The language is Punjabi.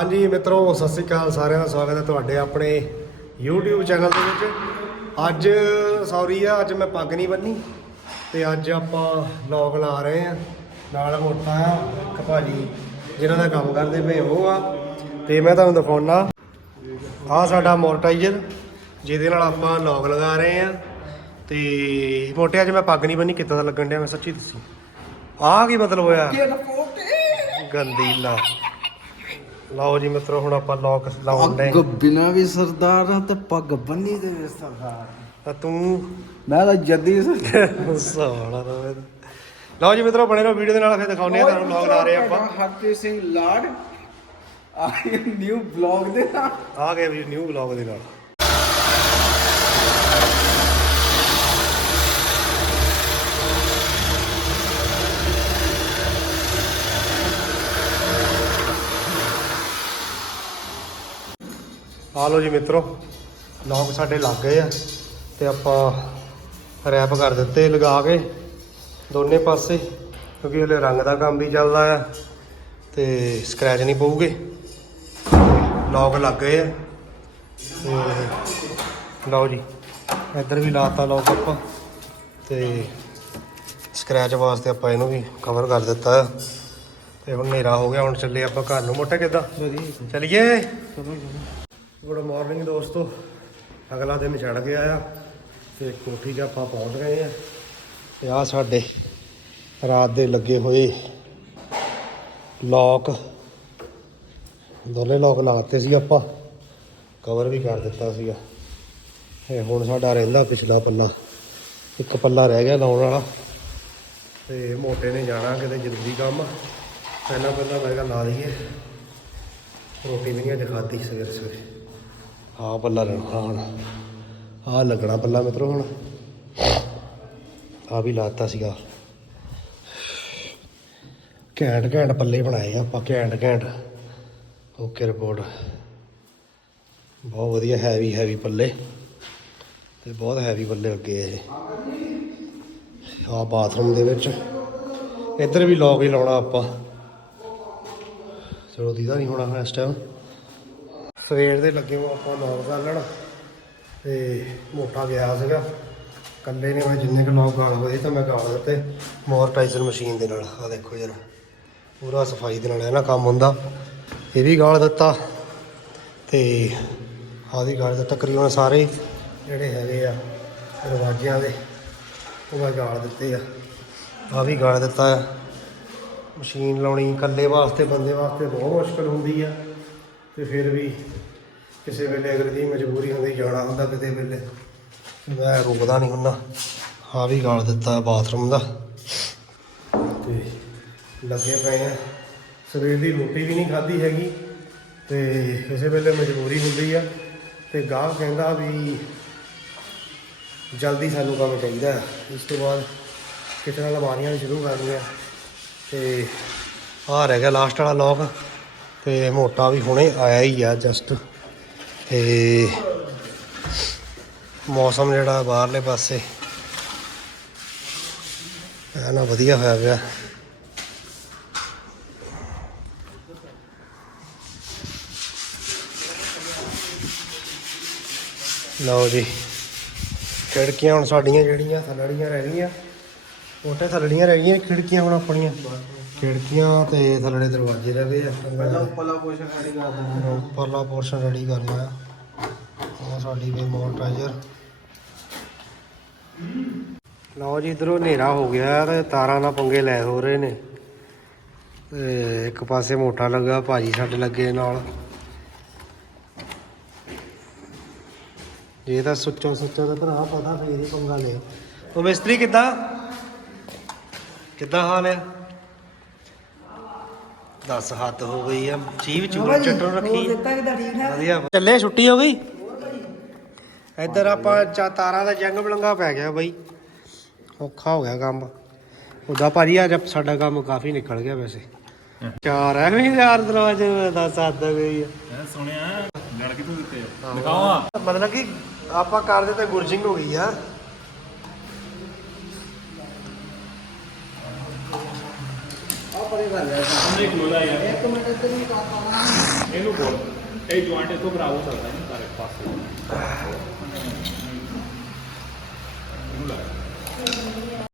ਹਾਂਜੀ ਮਿੱਤਰੋ ਸਤਿ ਸ੍ਰੀ ਅਕਾਲ ਸਾਰਿਆਂ ਦਾ ਸਵਾਗਤ ਹੈ ਤੁਹਾਡੇ ਆਪਣੇ YouTube ਚੈਨਲ ਦੇ ਵਿੱਚ। ਅੱਜ ਸੌਰੀ ਆ ਅੱਜ ਮੈਂ ਪੱਗ ਨਹੀਂ ਬੰਨੀ ਤੇ ਅੱਜ ਆਪਾਂ ਲੌਗ ਲਾ ਰਹੇ ਆ ਨਾਲ ਮੋਟਾ ਆ ਇੱਕ ਭਾਜੀ ਜਿਹਨਾਂ ਦਾ ਕੰਮ ਕਰਦੇ ਪਏ ਉਹ ਆ। ਤੇ ਮੈਂ ਤੁਹਾਨੂੰ ਦਿਖਾਉਣਾ ਆ ਸਾਡਾ ਮੋਰਟਾਈਜ਼ਰ ਜਿਹਦੇ ਨਾਲ ਆਪਾਂ ਲੌਗ ਲਗਾ ਰਹੇ ਆ ਤੇ ਮੋਟੇ ਅੱਜ ਮੈਂ ਪੱਗ ਨਹੀਂ ਬੰਨੀ ਕਿੱਦਾਂ ਦਾ ਲੱਗਣ ਡਿਆ ਮੈਂ ਸੱਚੀ ਦੱਸੀ। ਆਹ ਕੀ ਮਤਲਬ ਹੋਇਆ? ਗੰਦੀ ਲਾ। ਲਓ ਜੀ ਮਿੱਤਰੋ ਹੁਣ ਆਪਾਂ ਲੌਕ ਲਾਉਣ ਦੇ ਪੱਗ ਬਿਨਾ ਵੀ ਸਰਦਾਰ ਆ ਤੇ ਪੱਗ ਬੰਨੀ ਦੇ ਵੀ ਸਰਦਾਰ ਤਾਂ ਤੂੰ ਮੈਂ ਤਾਂ ਜੱਦੀ ਸਾਲਾ ਤਾਂ- ਲਓ ਜੀ ਮਿੱਤਰੋ ਬਣੇ ਰਹੋ ਵੀਡੀਓ ਦੇ ਨਾਲ ਫਿਰ ਦਿਖਾਉਂਦੇ ਆ ਤੁਹਾਨੂੰ ਲੌਗ ਲਾ ਰਹੇ ਆਪਾਂ। ਹਰਪ੍ਰੀਤ ਸਿੰਘ ਲਾਡ ਆਈ ਨਿਊ ਬਲੌਗ ਦੇ ਨਾਲ। ਆ ਗਏ ਵੀ ਨਿਊ ਵਲੌਗ ਦੇ ਨਾਲ। ਆ ਲਓ ਜੀ ਮਿੱਤਰੋ ਲੌਗ ਸਾਡੇ ਲੱਗ ਗਏ ਆ ਤੇ ਆਪਾਂ ਰੈਪ ਕਰ ਦਿੱਤੇ ਲਗਾ ਕੇ ਦੋਨੇ ਪਾਸੇ ਕਿਉਂਕਿ ਹਲੇ ਰੰਗ ਦਾ ਕੰਮ ਵੀ ਚੱਲਦਾ ਆ ਤੇ ਸਕ੍ਰੈਚ ਨਹੀਂ ਪਊਗੇ। ਲੌਗ ਲੱਗ ਗਏ ਆ ਤੇ ਲਓ ਜੀ ਇੱਧਰ ਵੀ ਲਾਤਾ ਲੌਗ ਆਪਾਂ ਤੇ ਸਕ੍ਰੈਚ ਵਾਸਤੇ ਆਪਾਂ ਇਹਨੂੰ ਵੀ ਕਵਰ ਕਰ ਦਿੱਤਾ ਆ। ਤੇ ਹੁਣ ਹਨੇਰਾ ਹੋ ਗਿਆ ਹੁਣ ਚੱਲੇ ਆਪਾਂ ਘਰ ਨੂੰ ਮੋਟਾ ਕਿੱਦਾਂ? ਚਲਿਏ? ਗੁੱਡ ਮਾਰਨਿੰਗ ਦੋਸਤੋ। ਅਗਲਾ ਦਿਨ ਚੜ ਗਿਆ ਆ ਤੇ ਕੋਠੀ 'ਤੇ ਆਪਾਂ ਪਹੁੰਚ ਗਏ ਆ। ਤੇ ਆ ਸਾਡੇ ਰਾਤ ਦੇ ਲੱਗੇ ਹੋਏ ਲੋਕ ਦੋਨੇ ਲੋਕ ਲਾਤੇ ਸੀ ਆਪਾਂ। ਕਵਰ ਵੀ ਕਰ ਦਿੱਤਾ ਸੀਗਾ। ਇਹ ਹੁਣ ਸਾਡਾ ਰਹਿੰਦਾ ਪਿਛਲਾ ਪੱਲਾ। ਇੱਕ ਪੱਲਾ ਰਹਿ ਗਿਆ ਲਾਉਣ ਵਾਲਾ। ਤੇ ਮੋਟੇ ਨੇ ਜਾਣਾ ਕਿਤੇ ਜ਼ਰੂਰੀ ਕੰਮ। ਪਹਿਲਾਂ ਪਹਿਲਾਂ ਮੈਂ ਕਿਹਾ ਲਾ ਲਈਏ। ਰੋਟੀ ਵੀ ਨਹੀਂ ਅੱਜ ਖਾਧੀ ਸਵੇਰੇ ਸਵੇਰੇ। ਆਹ ਪੱਲਾ ਰਹਿਣਾ ਹੁਣ। ਆਹ ਲੱਗਣਾ ਪੱਲਾ ਮਿੱਤਰੋ ਹੁਣ। ਆ ਵੀ ਲਾਤਾ ਸੀਗਾ। ਘੈਂਟ ਘੈਂਟ ਪੱਲੇ ਬਣਾਏ ਆਪਾਂ, ਘੈਂਟ ਘੈਂਟ। Okay report. ਬਹੁਤ ਵਧੀਆ ਹੈਵੀ ਹੈਵੀ ਪੱਲੇ। ਤੇ ਬਹੁਤ ਹੈਵੀ ਪੱਲੇ ਅੱਗੇ ਇਹ। ਆ ਬਾਥਰੂਮ ਦੇ ਵਿੱਚ। ਇੱਧਰ ਵੀ ਲੋਕ ਹੀ ਲਾਉਣਾ ਆਪਾਂ। ਚਲੋ ਦੀਦਾ ਨਹੀਂ ਹੋਣਾ ਇਸ ਟਾਈਮ ਸਵੇਰ ਦੇ ਲੱਗੇ ਹੋ ਆਪਾਂ ਲੋਕ ਕਰ ਲੈਣ ਤੇ ਮੋਟਾ ਗਿਆ ਸੀਗਾ। ਕੱਲੇ ਨੇ ਮੈਂ ਜਿੰਨੇ ਕੁ ਲੋਕ ਗਾਲ ਹੋਏ ਤਾਂ ਮੈਂ ਗਾਲ ਦਿੱਤੇ। ਮੋਰਟਾਈਜ਼ਰ ਮਸ਼ੀਨ ਦੇ ਨਾਲ। ਆ ਦੇਖੋ ਯਾਰ, ਪੂਰਾ ਸਫ਼ਾਈ ਦੇ ਨਾਲ ਹੈ ਨਾ ਕੰਮ ਹੁੰਦਾ। ਇਹ ਵੀ ਗਾਲ ਦਿੱਤਾ। ਤੇ ਆ ਵੀ ਗਾਲ ਦਿੱਤਾ ਤਕਰੀਬਨ ਸਾਰੇ ਜਿਹੜੇ ਹੈਗੇ ਆ ਦਰਵਾਜ਼ਿਆਂ ਦੇ, ਉਹ ਮੈਂ ਗਾਲ ਦਿੱਤੇ ਆ। ਆ ਵੀ ਗਾਲ ਦਿੱਤਾ। ਆ ਮਸ਼ੀਨ ਲਾਉਣੀ ਇਕੱਲੇ ਵਾਸਤੇ, ਬੰਦੇ ਵਾਸਤੇ ਬਹੁਤ ਮੁਸ਼ਕਲ ਹੁੰਦੀ ਆ। ਤੇ ਫਿਰ ਵੀ ਕਿਸੇ ਵੇਲੇ ਅਗਰ ਜੀ ਮਜਬੂਰੀ ਹੁੰਦੀ, ਜਾਣਾ ਹੁੰਦਾ ਕਿਤੇ ਵੇਲੇ, ਮੈਂ ਰੁਕਦਾ ਨਹੀਂ ਹੁੰਦਾ। ਆ ਵੀ ਗਾਲ ਦਿੱਤਾ ਬਾਥਰੂਮ ਦਾ। ਤੇ ਲੱਗੇ ਪਏ ਆ। ਸਵੇਰ ਦੀ ਰੋਟੀ ਵੀ ਨਹੀਂ ਖਾਧੀ ਹੈਗੀ, ਤੇ ਕਿਸੇ ਵੇਲੇ ਮਜਬੂਰੀ ਹੁੰਦੀ ਆ। ਤੇ ਗਾਹਕ ਕਹਿੰਦਾ ਵੀ ਜਲਦੀ ਸਾਨੂੰ ਕੰਮ ਚਾਹੀਦਾ ਹੈ। ਇਸ ਤੋਂ ਬਾਅਦ ਕਿਤੇ ਨਾਲ ਅਲਮਾਰੀਆਂ ਵੀ ਸ਼ੁਰੂ ਕਰਨੀਆਂ ਤੇ ਆਹ ਰਹਿ ਗਿਆ ਲਾਸਟ ਵਾਲਾ ਲੋਕ ਤੇ ਮੋਟਾ ਵੀ ਹੁਣੇ ਆਇਆ ਹੀ ਆ ਜਸਟ ਤੇ ਮੌਸਮ ਜਿਹੜਾ ਬਾਹਰਲੇ ਪਾਸੇ ਹੈ ਨਾ ਵਧੀਆ ਹੋਇਆ ਪਿਆ। ਲਓ ਜੀ, ਖਿੜਕੀਆਂ ਹੁਣ ਸਾਡੀਆਂ ਜਿਹੜੀਆਂ ਥੱਲੜੀਆਂ ਰਹਿ ਗਈਆਂ ਮੋਟੇ ਥੱਲੜੀਆਂ ਰਹਿ ਗਈਆਂ, ਖਿੜਕੀਆਂ ਹੁਣ ਆਪਣੀਆਂ। ਖਿੜਕੀਆਂ ਤੇ ਥੱਲੇ ਦਰਵਾਜ਼ੇ ਰਹੇ ਆ। ਪਹਿਲਾਂ ਉੱਪਰਲਾ ਪੋਰਸ਼ਨ ਰੈਡੀ ਕਰ ਦੇਣਾ ਉੱਪਰਲਾ ਪੋਰਸ਼ਨ ਰੈਡੀ ਕਰਨਾ ਆ ਸਾਡੀ ਵੀ ਮੋਟਰਾਈਜ਼ਰ ਲਓ ਜੀ ਇਧਰੋਂ ਹਨੇਰਾ ਹੋ ਗਿਆ ਤੇ ਤਾਰਾਂ ਨਾਲ ਪੰਗੇ ਲੈ ਹੋ ਰਹੇ ਨੇ। ਤੇ ਇੱਕ ਪਾਸੇ ਮੋਟਾ ਲੱਗਾ ਭਾਜੀ ਸਾਡੇ ਲੱਗੇ ਨਾਲ। ਜੇ ਤਾਂ ਸੁੱਚਾ ਸੁੱਚਾ ਦਾ ਭਰਾ ਪਤਾ ਫੇਰ ਹੀ ਪੰਗਾ ਲਿਆ। ਉਹ ਮਿਸਤਰੀ ਕਿੱਦਾਂ? ਕਿੱਦਾਂ ਹਾਲ ਹੈ 10 ਹੱਦ ਹੋ ਗਈ ਆ। ਜੀਵ ਚੂੜਾ ਚਟਰ ਰੱਖੀ। ਚੱਲੇ ਛੁੱਟੀ ਹੋ ਗਈ? ਇੱਧਰ ਆਪਾਂ ਚਾ ਤਾਰਾਂ ਦਾ ਜੰਗ ਬਲੰਗਾ ਪੈ ਗਿਆ ਬਈ। ਔਖਾ ਹੋ ਗਿਆ ਕੰਮ। ਉਹਦਾ ਭਾਜੀ ਅੱਜ ਸਾਡਾ ਕੰਮ ਕਾਫੀ ਨਿਕਲ ਗਿਆ ਵੈਸੇ। ਚਾਰ ਐਵੇਂ ਯਾਰ ਦਰਵਾਜ਼ੇ ਦਾ ਸਾਥ ਗਈ ਆ। ਸੁਣਿਆ ਲੜਕੀ ਤੋਂ ਦਿੱਤੇ ਦਿਖਾਵਾ ਮਤਲਬ ਕਿ ਆਪਾਂ ਕਰਦੇ ਤੇ ਗੁਰਜਿੰਗ ਹੋ ਗਈ ਆ। એનું બોલ એ જોઈન્ટે છોકરા આવો થતા એનું તારે પાસે એવું લાગે